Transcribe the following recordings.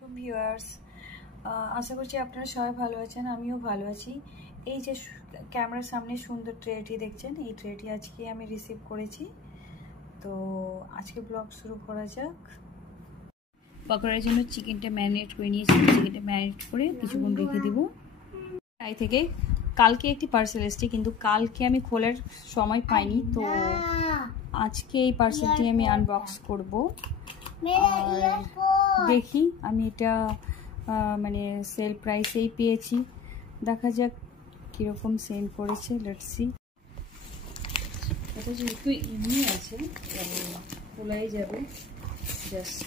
আলাইকুম ভিউয়ার্স, আশা করছি আপনারা সবাই ভালো আছেন। আমিও ভালো আছি। এই যে ক্যামেরার সামনে সুন্দর ট্রেটি দেখছেন, এই ট্রেটি আজকে আমি রিসিভ করেছি। তো আজকে ব্লগ শুরু করা যাক। পকোড়ার জন্য চিকেনটা ম্যারিনেট করে নিয়েছি। চিকেনটা ম্যারিনেট করে কিছুক্ষণ রেখে দিব। তাই থেকে কালকে একটি পার্সেল এসেছে, কিন্তু কালকে আমি খোলার সময় পাইনি, তো আজকে এই পার্সেলটি আমি আনবক্স করব। দেখি আমি এটা মানে সেল প্রাইসেই পেয়েছি, দেখা যাক কীরকম সেল করেছে। Let's see. এটা যেহেতু এমনি আছে খোলাই যাবে, জাস্ট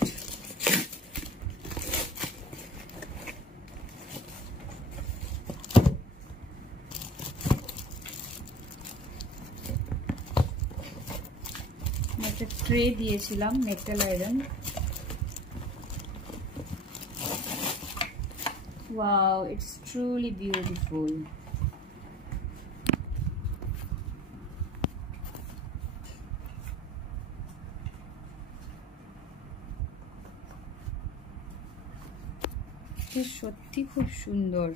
একটা ট্রে দিয়েছিলাম metal iron. Wow, it's truly beautiful. সত্যি খুব সুন্দর।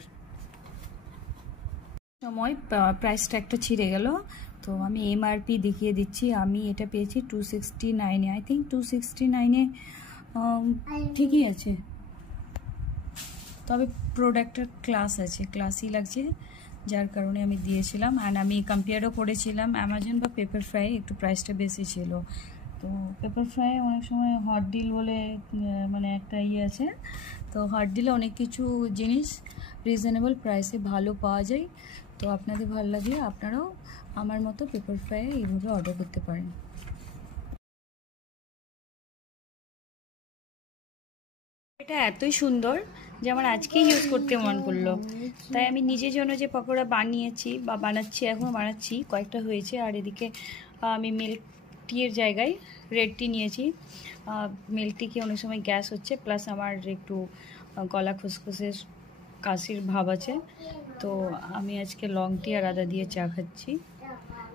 সময় প্রাইস ট্যাগটা ছিঁড়ে গেল, তো আমি এমআরপি দেখিয়ে দিচ্ছি। আমি এটা পেয়েছি 269-এ। আই থিঙ্ক 269-এ ঠিকই আছে, তবে প্রোডাক্টের ক্লাস আছে, ক্লাসই লাগছে, যার কারণে আমি দিয়েছিলাম। অ্যান্ড আমি কম্পেয়ারও করেছিলাম অ্যামাজন বা পেপারফ্রাই, একটু প্রাইসটা বেশি ছিল। তো পেপারফ্রাই অনেক সময় হট ডিল বলে মানে একটা ইয়ে আছে, তো হট ডিলে অনেক কিছু জিনিস রিজনেবল প্রাইসে ভালো পাওয়া যায়। তো আপনাদের ভালো লাগলে আপনারাও আমার মতো পেপারফ্রাই এইভাবে অর্ডার করতে পারেন। এটা এতই সুন্দর যে আমার আজকেই ইউজ করতে মন করলো, তাই আমি নিজের জন্য যে পকোড়া বানিয়েছি বা বানাচ্ছি, এখনও বানাচ্ছি, কয়েকটা হয়েছে। আর এদিকে আমি মিল্ক টিয়ের জায়গায় রেড টি নিয়েছি। মিল্ক টিকে অনেক সময় গ্যাস হচ্ছে, প্লাস আমার একটু গলা খুসখুসের কাশির ভাব আছে, তো আমি আজকে লং টি আর আদা দিয়ে চা খাচ্ছি।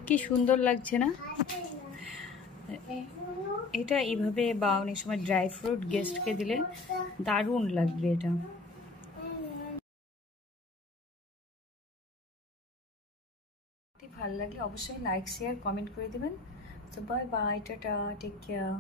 কি সুন্দর লাগছে না? এটা এইভাবে বা অনেক সময় ড্রাই ফ্রুট গেস্টকে দিলে দারুণ লাগবে। এটা ভালো লাগলে অবশ্যই লাইক শেয়ার কমেন্ট করে দেবেন। তো bye bye, tata, take care.